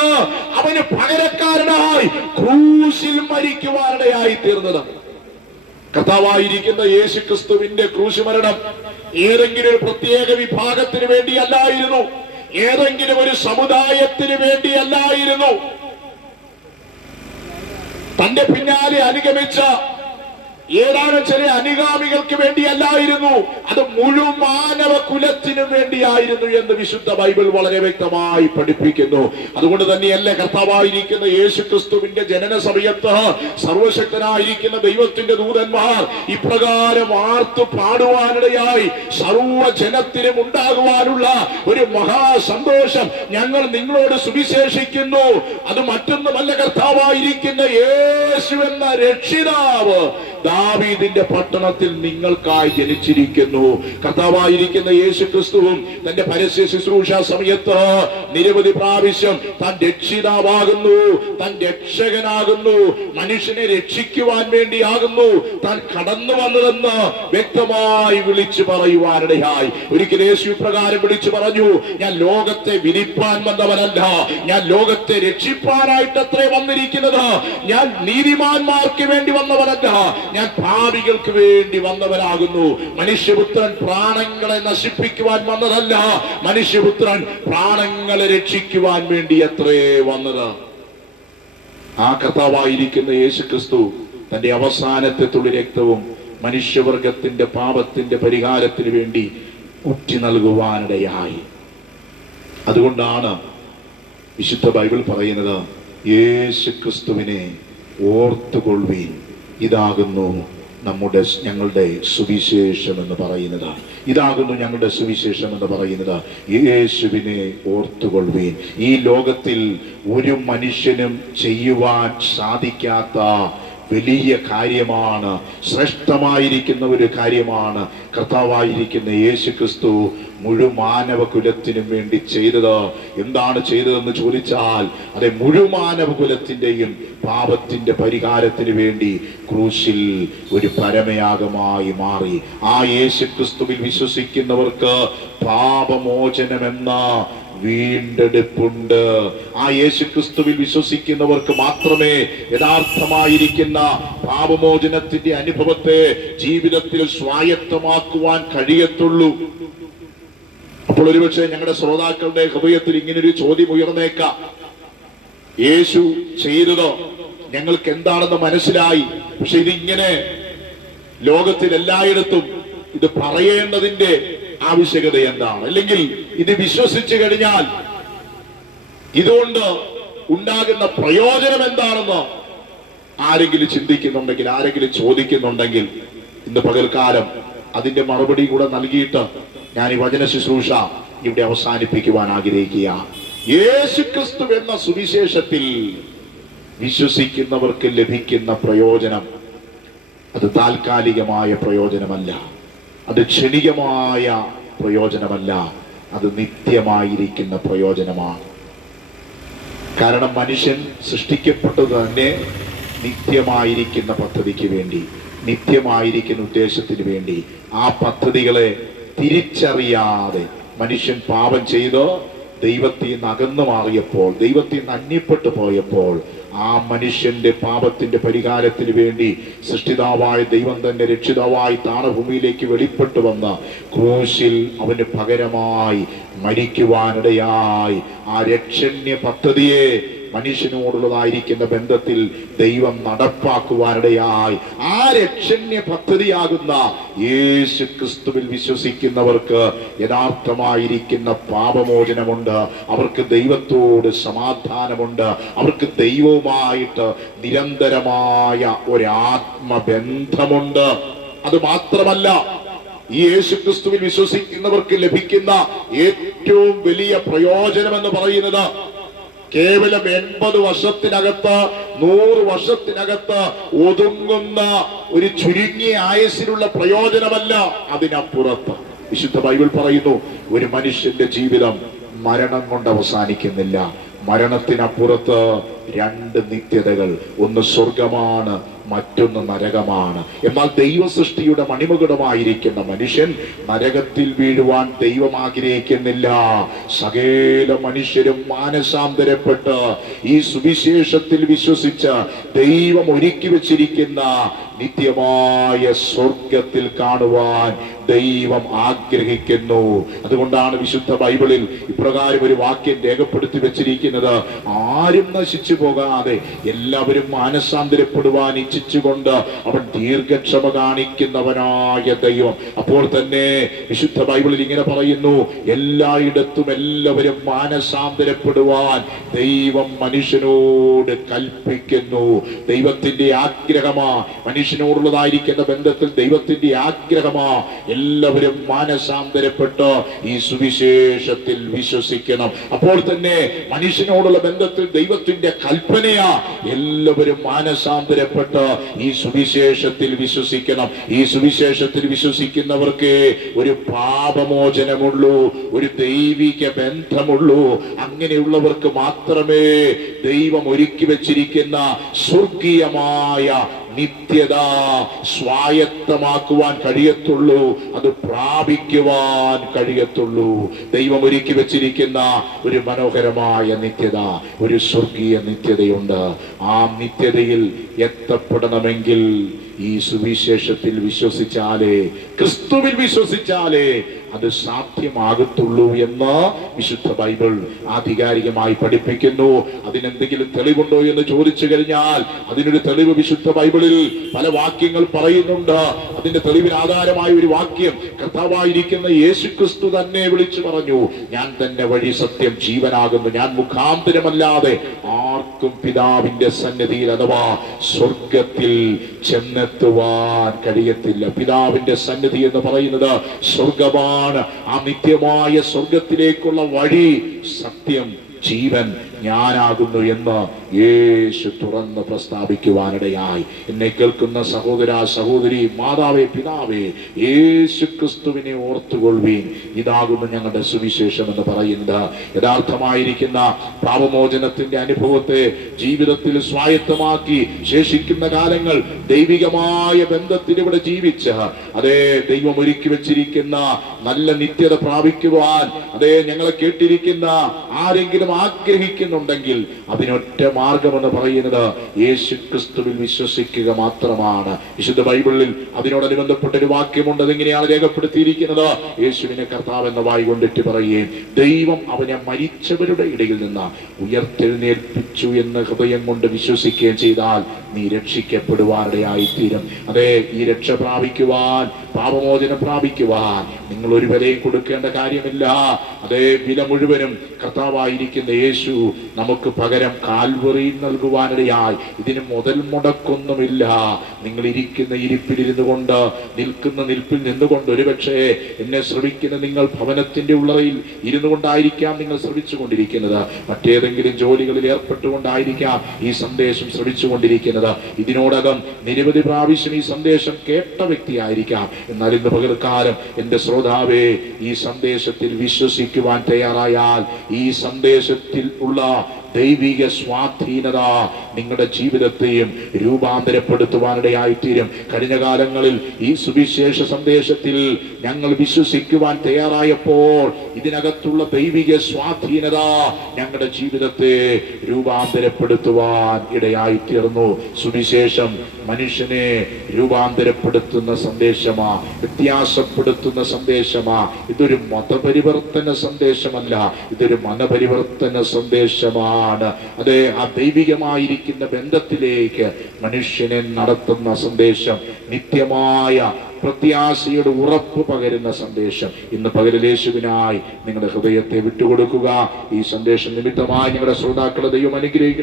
അവന് പകരക്കാരനായി ക്രൂശിൽ മരിക്കുവാനിടയായി തീർന്നത്. കർത്താവായിരിക്കുന്ന യേശുക്രിസ്തുവിന്റെ ക്രൂശ് മരണം ഏതെങ്കിലും ഒരു പ്രത്യേക വിഭാഗത്തിന് വേണ്ടിയല്ലായിരുന്നു, ഏതെങ്കിലും ഒരു സമുദായത്തിന് വേണ്ടിയല്ലായിരുന്നു. തന്റെ പിന്നാലെ അനുഗമിച്ച ഏതാനും ചില അനുഗാമികൾക്ക് വേണ്ടിയല്ലായിരുന്നു, അത് മുഴുവൻ മാനവ കുലത്തിനു വേണ്ടിയായിരുന്നു എന്ന് വിശുദ്ധ ബൈബിൾ വളരെ വ്യക്തമായി പഠിപ്പിക്കുന്നു. അതുകൊണ്ട് തന്നെയല്ലേ കർത്താവായിരിക്കുന്ന യേശുക്രിസ്തുവിന്റെ ജനന സമയത്ത് സർവശക്തനായിരിക്കുന്ന ദൈവത്തിന്റെ ദൂതന്മാർ ഇപ്രകാരം ആർത്തു പാടുവാനിടയായി, സർവ്വജനത്തിനും ഉണ്ടാകുവാനുള്ള ഒരു മഹാസന്തോഷം ഞങ്ങൾ നിങ്ങളോട് സുവിശേഷിക്കുന്നു. അത് മറ്റൊന്നുമല്ല, കർത്താവായിരിക്കുന്ന യേശു എന്ന രക്ഷിതാവ് ദാവീദിന്റെ പട്ടണത്തിൽ നിങ്ങൾക്കായി ജനിച്ചിരിക്കുന്നു. കർത്താവായിരിക്കുന്ന യേശുക്രിസ്തുവും തന്റെ പരസ്യ ശുശ്രൂഷ സമയത്ത് നിരവധി പ്രാവശ്യം താൻ രക്ഷിതാവാകുന്നു, താൻ രക്ഷകനാകുന്നു, മനുഷ്യനെ രക്ഷിക്കുവാൻ വേണ്ടിയാകുന്നു താൻ കടന്നു വന്നതെന്ന് വ്യക്തമായി വിളിച്ചു പറയുവാനിടയായി. ഒരിക്കൽ യേശു പ്രകാരം വിളിച്ചു പറഞ്ഞു, ഞാൻ ലോകത്തെ വിധിപ്പാൻ വന്നവനല്ല, ഞാൻ ലോകത്തെ രക്ഷിപ്പാനായിട്ടത്രേ വന്നിരിക്കുന്നത്. ഞാൻ നീതിമാന്മാർക്ക് വേണ്ടി വന്നവനല്ല, ഞാൻ പാപികൾക്ക് വേണ്ടി വന്നവനാകുന്നു. മനുഷ്യപുത്രൻ പ്രാണങ്ങളെ നശിപ്പിക്കുവാൻ വന്നതല്ല, മനുഷ്യപുത്രൻ പ്രാണങ്ങളെ രക്ഷിക്കുവാൻ വേണ്ടി അത്രേ വന്നത്. ആ കർത്താവായിരിക്കുന്ന യേശുക്രിസ്തു തന്റെ അവസാനത്തെ തുള്ളി രക്തവും മനുഷ്യവർഗത്തിന്റെ പാപത്തിന്റെ പരിഹാരത്തിന് വേണ്ടി ഉറ്റി നൽകുവാനിടയായി. അതുകൊണ്ടാണ് വിശുദ്ധ ബൈബിൾ പറയുന്നത്, യേശുക്രിസ്തുവിനെ ഓർത്തുകൊള്ളുവീൻ, ഇതാകുന്നു ഞങ്ങളുടെ സുവിശേഷം എന്ന് പറയുന്നത്. ഇതാകുന്നു ഞങ്ങളുടെ സുവിശേഷം എന്ന് പറയുന്നത്. യേശുവിനെ ഓർത്തുകൊള്ളുവീൻ. ഈ ലോകത്തിൽ ഒരു മനുഷ്യനും ചെയ്യുവാൻ സാധിക്കാത്ത വലിയ കാര്യമാണ്, ശ്രേഷ്ഠമായിരിക്കുന്ന ഒരു കാര്യമാണ് കർത്താവായിരിക്കുന്ന യേശു ക്രിസ്തു മുഴുമാനവ കുലത്തിനും വേണ്ടി ചെയ്തത്. എന്താണ് ചെയ്തതെന്ന് ചോദിച്ചാൽ, അതെ, മുഴുമാനവ കുലത്തിന്റെയും പാപത്തിന്റെ പരിഹാരത്തിന് വേണ്ടി ക്രൂശിൽ ഒരു പരമയാഗമായി മാറി. ആ യേശു ക്രിസ്തുവിൽ വിശ്വസിക്കുന്നവർക്ക് പാപമോചനമെന്ന വീണ്ടെടുപ്പുണ്ട്. ആ യേശു ക്രിസ്തുവിൽ വിശ്വസിക്കുന്നവർക്ക് മാത്രമേ യഥാർത്ഥമായിരിക്കുന്ന പാപമോചനത്തിന്റെ അനുഭവത്തെ ജീവിതത്തിൽ സ്വായത്തമാക്കുവാൻ കഴിയത്തുള്ളൂ. അപ്പോൾ ഒരുപക്ഷെ ഞങ്ങളുടെ ശ്രോതാക്കളുടെ ഹൃദയത്തിൽ ഇങ്ങനൊരു ചോദ്യം ഉയർന്നേക്കാം: യേശു ചെയ്തത് ഞങ്ങൾക്ക് എന്താണെന്ന് മനസ്സിലായി, പക്ഷെ ഇതിങ്ങനെ ലോകത്തിൽ എല്ലായിടത്തും ഇത് പറയേണ്ടതിന്റെ ആവശ്യകത എന്താണ്? അല്ലെങ്കിൽ ഇത് വിശ്വസിച്ചു കഴിഞ്ഞാൽ ഇതുകൊണ്ട് ഉണ്ടാകുന്ന പ്രയോജനം എന്താണെന്ന് ആരെങ്കിലും ചിന്തിക്കുന്നുണ്ടെങ്കിൽ, ആരെങ്കിലും ചോദിക്കുന്നുണ്ടെങ്കിൽ, ഇന്ന് പകൽക്കാലം അതിന്റെ മറുപടി കൂടെ നൽകിയിട്ട് ഞാൻ ഈ വചന ശുശ്രൂഷ ഇവിടെ അവസാനിപ്പിക്കുവാൻ ആഗ്രഹിക്കുക. യേശുക്രിസ്തു എന്ന സുവിശേഷത്തിൽ വിശ്വസിക്കുന്നവർക്ക് ലഭിക്കുന്ന പ്രയോജനം അത് താൽക്കാലികമായ പ്രയോജനമല്ല, അത് ക്ഷണികമായ പ്രയോജനമല്ല, അത് നിത്യമായിരിക്കുന്ന പ്രയോജനമാണ്. കാരണം മനുഷ്യൻ സൃഷ്ടിക്കപ്പെട്ടത് തന്നെ നിത്യമായിരിക്കുന്ന പദ്ധതിക്ക് വേണ്ടി, നിത്യമായിരിക്കുന്ന ഉദ്ദേശത്തിന് വേണ്ടി. ആ പദ്ധതികളെ തിരിച്ചറിയാതെ മനുഷ്യൻ പാപം ചെയ്ത് ദൈവത്തിൽ നിന്ന് അകന്നു മാറിയപ്പോൾ, ദൈവത്തിൽ നിന്ന് അന്യപ്പെട്ടു പോയപ്പോൾ, ആ മനുഷ്യന്റെ പാപത്തിന്റെ പരിഹാരത്തിന് വേണ്ടി സൃഷ്ടിതാവായ ദൈവം തന്നെ രക്ഷിതാവായി താണഭൂമിയിലേക്ക് വെളിപ്പെട്ടു വന്ന ക്രൂശിൽ അവന് പകരമായി മരിക്കുവാനിടയായി ആ രക്ഷണ്യ പദ്ധതിയെ മനുഷ്യനോടുള്ളതായിരിക്കുന്ന ബന്ധത്തിൽ ദൈവം നടപ്പാക്കുവാനിടയായി. ആ രക്ഷണ്യ പദ്ധതിയാകുന്ന യേശു ക്രിസ്തുവിൽ വിശ്വസിക്കുന്നവർക്ക് യഥാർത്ഥമായിരിക്കുന്ന പാപമോചനമുണ്ട്, അവർക്ക് ദൈവത്തോട് സമാധാനമുണ്ട്, അവർക്ക് ദൈവവുമായിട്ട് നിരന്തരമായ ഒരാത്മബന്ധമുണ്ട്. അത് മാത്രമല്ല, ഈ യേശു ക്രിസ്തുവിൽ വിശ്വസിക്കുന്നവർക്ക് ലഭിക്കുന്ന ഏറ്റവും വലിയ പ്രയോജനം എന്ന് പറയുന്നത് കേവലം 80 വർഷത്തിനകത്ത് 100 വർഷത്തിനകത്ത് ഒതുങ്ങുന്ന ഒരു ചുരുങ്ങിയ ആയുസ്സിലുള്ള പ്രയോജനമല്ല, അതിനപ്പുറത്ത്. വിശുദ്ധ ബൈബിൾ പറയുന്നു, ഒരു മനുഷ്യന്റെ ജീവിതം മരണം കൊണ്ട് അവസാനിക്കുന്നില്ല. മരണത്തിനപ്പുറത്ത് 2 നിത്യതകൾ, ഒന്ന് സ്വർഗമാണ്, മറ്റൊന്ന് നരകമാണ്. എന്നാൽ ദൈവ സൃഷ്ടിയുടെ മണിമകുടമായിരിക്കുന്ന മനുഷ്യൻ നരകത്തിൽ വീഴുവാൻ ദൈവം ആഗ്രഹിക്കുന്നില്ല. സകല മനുഷ്യരും മാനസാന്തരപ്പെട്ട് ഈ സുവിശേഷത്തിൽ വിശ്വസിച്ച് ദൈവം ഒരുക്കി വെച്ചിരിക്കുന്ന നിത്യമായ സ്വർഗത്തിൽ കാണുവാൻ ദൈവം ആഗ്രഹിക്കുന്നു. അതുകൊണ്ടാണ് വിശുദ്ധ ബൈബിളിൽ ഇപ്രകാരം ഒരു വാക്യം രേഖപ്പെടുത്തി വെച്ചിരിക്കുന്നത്: ആരും നശിച്ചു പോകാതെ എല്ലാവരും മാനസാന്തരപ്പെടുവാൻ ഇച്ഛിച്ചുകൊണ്ട് അവൻ ദീർഘക്ഷമ കാണിക്കുന്നവനായ ദൈവം. അപ്പോൾ തന്നെ വിശുദ്ധ ബൈബിളിൽ ഇങ്ങനെ പറയുന്നു: എല്ലായിടത്തും എല്ലാവരും മാനസാന്തരപ്പെടുവാൻ ദൈവം മനുഷ്യനോട് കൽപ്പിക്കുന്നു. ദൈവത്തിന്റെ ആഗ്രഹമാ, മനുഷ്യനോടുള്ളതായിരിക്കുന്ന ബന്ധത്തിൽ ദൈവത്തിന്റെ ആഗ്രഹമാ, എല്ലാവരും മാനസാന്തരപ്പെട്ട് ഈ സുവിശേഷത്തിൽ വിശ്വസിക്കണം. അപ്പോൾ തന്നെ മനുഷ്യനോടുള്ള ബന്ധത്തിൽ ദൈവത്തിന്റെ കൽപ്പനയാ, എല്ലാവരും മാനസാന്തരപ്പെട്ട് ഈ സുവിശേഷത്തിൽ വിശ്വസിക്കണം. ഈ സുവിശേഷത്തിൽ വിശ്വസിക്കുന്നവർക്ക് ഒരു പാപമോചനമുള്ളൂ, ഒരു ദൈവിക ബന്ധമുള്ളൂ. അങ്ങനെയുള്ളവർക്ക് മാത്രമേ ദൈവം ഒരുക്കി വെച്ചിരിക്കുന്ന സ്വർഗീയമായ നിത്യത സ്വായത്തമാക്കുവാൻ കഴിയത്തുള്ളൂ, അത് പ്രാപിക്കുവാൻ കഴിയത്തുള്ളൂ. ദൈവം ഒരുക്കി വെച്ചിരിക്കുന്ന ഒരു മനോഹരമായ നിത്യത, ഒരു സ്വർഗീയ നിത്യതയുണ്ട്. ആ നിത്യതയിൽ എത്തപ്പെടണമെങ്കിൽ ഈ സുവിശേഷത്തിൽ വിശ്വസിച്ചാലേ, ക്രിസ്തുവിൽ വിശ്വസിച്ചാലേ അത് സാധ്യമാകത്തുള്ളൂ എന്ന് വിശുദ്ധ ബൈബിൾ ആധികാരികമായി പഠിപ്പിക്കുന്നു. അതിനെന്തെങ്കിലും തെളിവുണ്ടോ എന്ന് ചോദിച്ചു കഴിഞ്ഞാൽ അതിനൊരു തെളിവ് വിശുദ്ധ ബൈബിളിൽ പല വാക്യങ്ങൾ പറയുന്നുണ്ട്. അതിന്റെ തെളിവിന് ആധാരമായ ഒരു വാക്യം കർത്താവായിരിക്കുന്ന യേശുക്രിസ്തു തന്നെ വിളിച്ചു പറഞ്ഞു: ഞാൻ തന്നെ വഴി, സത്യം, ജീവനാകുന്നു. ഞാൻ മുഖാന്തരമല്ലാതെ ആർക്കും പിതാവിന്റെ സന്നിധിയിൽ അഥവാ സ്വർഗത്തിൽ ചെന്നെത്തുവാൻ കഴിയത്തില്ല. പിതാവിന്റെ സന്നിധി എന്ന് പറയുന്നത് സ്വർഗമാണ്. ആ നിത്യമായ സ്വർഗത്തിലേക്കുള്ള വഴി, സത്യം, ജീവൻ ഞാനാകുന്നു എന്ന് യേശു തുറന്ന് പ്രസ്താവിക്കുവാനിടയായി. എന്നെ കേൾക്കുന്ന സഹോദര സഹോദരി, മാതാവേ പിതാവേ, യേശു ക്രിസ്തുവിനെ ഓർത്തുകൊള്ളുവീൻ. ഇതാകുന്നു ഞങ്ങളുടെ സുവിശേഷം എന്ന് പറയുന്നത്. യഥാർത്ഥമായിരിക്കുന്ന പാപമോചനത്തിന്റെ അനുഭവത്തെ ജീവിതത്തിൽ സ്വായത്തമാക്കി ശേഷിക്കുന്ന കാലങ്ങൾ ദൈവികമായ ബന്ധത്തിൽ ഇവിടെ ജീവിച്ച് അതേ ദൈവം ഒരുക്കി വെച്ചിരിക്കുന്ന നല്ല നിത്യത പ്രാപിക്കുവാൻ അതേ ഞങ്ങളെ കേട്ടിരിക്കുന്ന ആരെങ്കിലും ആഗ്രഹിക്കുന്നുണ്ടെങ്കിൽ അതിനൊറ്റ മാർഗമെന്ന് പറയുന്നത് യേശു ക്രിസ്തുവിൽ വിശ്വസിക്കുക മാത്രമാണ്. വിശുദ്ധ ബൈബിളിൽ അതിനോടനുബന്ധപ്പെട്ടൊരു വാക്യമുണ്ട്. അതെങ്ങനെയാണ് രേഖപ്പെടുത്തിയിരിക്കുന്നത്? യേശുവിനെ കർത്താവ് എന്ന വായി കൊണ്ടിട്ട് പറയുകയും ദൈവം അവനെ മരിച്ചവരുടെ ഇടയിൽ നിന്ന് ഉയർത്തെഴുന്നേൽപ്പിച്ചു എന്ന് ഹൃദയം കൊണ്ട് വിശ്വസിക്കുകയും ചെയ്താൽ നീ രക്ഷിക്കപ്പെടുവാനിടയായിത്തീരും. അതെ, ഈ രക്ഷ പ്രാപിക്കുവാൻ, പാപമോചനം പ്രാപിക്കുവാൻ നിങ്ങൾ ഒരു വിലയും കൊടുക്കേണ്ട കാര്യമില്ല. അതേ, വില മുഴുവനും കർത്താവായിരിക്കുന്ന യേശു നമുക്ക് പകരം കാൽവറിയിൽ നൽകുവാനിടയായി. ഇതിന് മുതൽ മുടക്കൊന്നുമില്ല. നിങ്ങൾ ഇരിക്കുന്ന ഇരിപ്പിലിരുന്നു കൊണ്ട്, നിൽക്കുന്ന നിൽപ്പിൽ നിന്നുകൊണ്ട്, ഒരുപക്ഷെ എന്നെ ശ്രമിക്കുന്ന നിങ്ങൾ ഭവനത്തിന്റെ ഉള്ളറയിൽ ഇരുന്നു കൊണ്ടായിരിക്കാം നിങ്ങൾ ശ്രമിച്ചു കൊണ്ടിരിക്കുന്നത്. മറ്റേതെങ്കിലും ജോലികളിൽ ഏർപ്പെട്ടുകൊണ്ടായിരിക്കാം ഈ സന്ദേശം ശ്രമിച്ചുകൊണ്ടിരിക്കുന്നത്. ഇതിനോടകം നിരവധി പ്രാവശ്യം ഈ സന്ദേശം കേട്ട വ്യക്തിയായിരിക്കാം. എന്നാൽ ഇന്ന് പകൽക്കാലം എന്റെ ശ്രോതാവേ, ഈ സന്ദേശത്തിൽ വിശ്വസിക്കുവാൻ തയ്യാറായാൽ ഈ സന്ദേശത്തിൽ ഉള്ള ദൈവിക സ്വാധീനത നിങ്ങളുടെ ജീവിതത്തെയും രൂപാന്തരപ്പെടുത്തുവാനിടയായിത്തീരും. കഴിഞ്ഞ കാലങ്ങളിൽ ഈ സുവിശേഷ സന്ദേശത്തിൽ ഞങ്ങൾ വിശ്വസിക്കുവാൻ തയ്യാറായപ്പോൾ ഇതിനകത്തുള്ള ദൈവിക സ്വാധീനത ഞങ്ങളുടെ ജീവിതത്തെ രൂപാന്തരപ്പെടുത്തുവാൻ ഇടയായിത്തീർന്നു. സുവിശേഷം മനുഷ്യനെ രൂപാന്തരപ്പെടുത്തുന്ന സന്ദേശമാ, വ്യത്യാസപ്പെടുത്തുന്ന സന്ദേശമാ. ഇതൊരു മതപരിവർത്തന സന്ദേശമല്ല, ഇതൊരു മനപരിവർത്തന സന്ദേശമാണ്. അതെ, ആ ദൈവികമായിരിക്കുന്ന ബന്ധത്തിലേക്ക് മനുഷ്യനെ നടത്തുന്ന സന്ദേശം, നിത്യമായ പ്രത്യാശയുടെ ഉറപ്പ് പകരുന്ന സന്ദേശം. ഇന്ന് പകലിൽ യേശുവിനായി നിങ്ങളുടെ ഹൃദയത്തെ വിട്ടുകൊടുക്കുക. ഈ സന്ദേശം നിമിത്തമായി ഞങ്ങളുടെ ശ്രോതാക്കളെ ദൈവം അനുഗ്രഹിക്കട്ടെ.